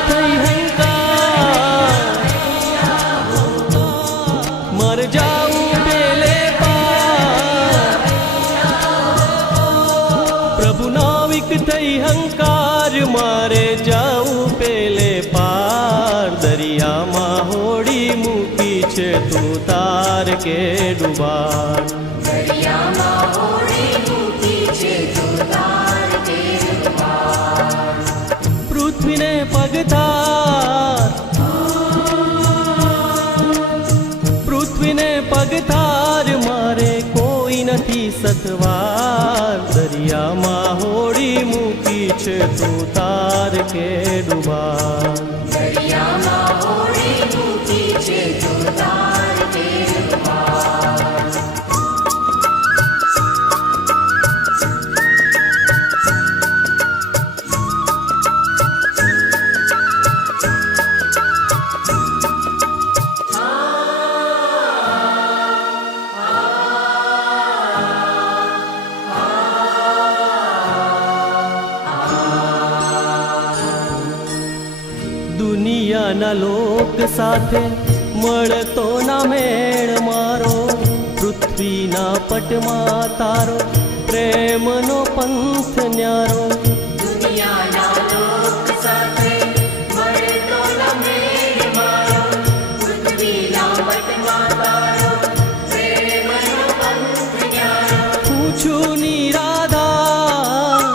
થઈ હંકાર મર જાઉં પેલે પાર પ્રભુ નાવિક થઈ હંકાર મારે જાઉં પેલે પાર દરિયામાં હોડી મૂકી છે તું તાર કે ડુબાર દરિયામાં હોડી મૂકી છે તું તાર કે ડુબાર પૃથ્વીને પગથાર પૃથ્વીને પગથાર મારે કોઈ નથી સથવાર દરિયામાં હોડી મૂકી છે તું તાર કે ડુબાર દરિયામાં હોડી મૂકી છે તું તાર કે ડુબાર દુનિયાના લોક સાથે મળતો ના મેળ મારો પૃથ્વીના પટમાં તારો પ્રેમનો પંથ ન્યારો દુનિયાના લોક સાથે મળતો ન મેળ મારો પૃથ્વીના પટમાં તારો પ્રેમનો પંથ ન્યારો હું છું નિરાધાર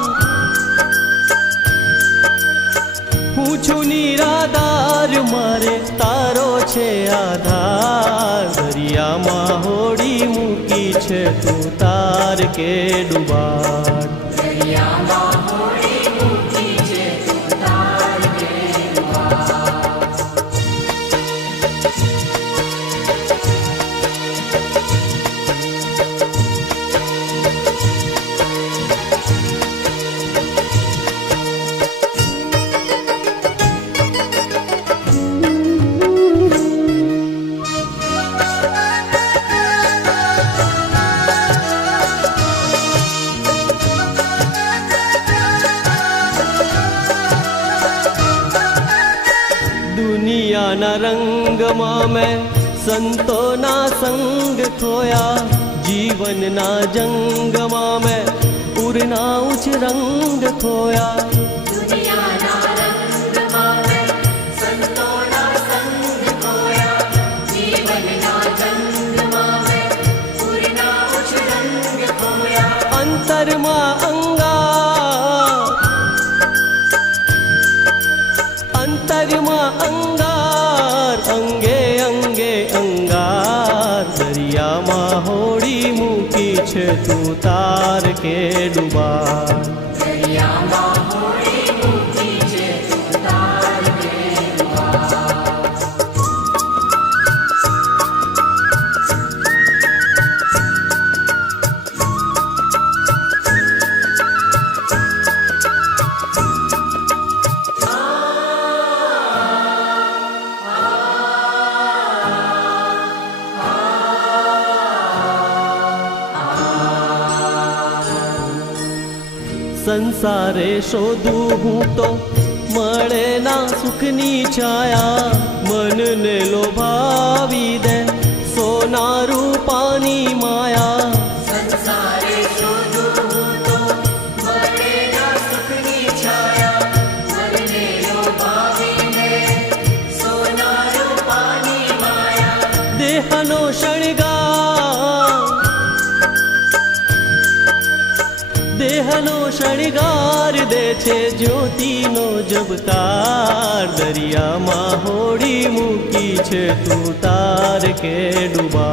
હું છું નિરાધાર મારે તારો છે આધાર દરિયામાં હોડી મૂકી છે તું તાર કે ડુબાર દરિયામાં હોડી મૂકી છે તું તાર કે ડુબાર દુનિયાના રંગમાં મેં સંતોના સંગ ખોયા જીવનના જંગમાં મેં પૂરના ઉચ્ચ રંગ ખોયા દુનિયાના રંગમાં મેં સંતોના સંગ ખોયા જીવનના જંગમાં મેં પૂરના ઉચ્ચ રંગ ખોયા અંતરમાં અંગાર અંગે અંગે અંગાર દરિયામાં હોડી મૂકી છે તું તાર કે ડુબાર દરિયામાં હોડી મૂકી છે તું તાર કે ડુબાર સંસારે શોધું હું તો મળે ના સુખની છાયા મનને લોભાવી દે સોના રૂપાની માયા સંસારે શોધું હું તો મળે ના સુખની છાયા મનને લોભાવી દે સોના રૂપાની માયા દેહનો શણગાર દે છે જ્યોતિનો જબકાર દરિયામાં હોડી મૂકી છે તું તાર કે ડુબાર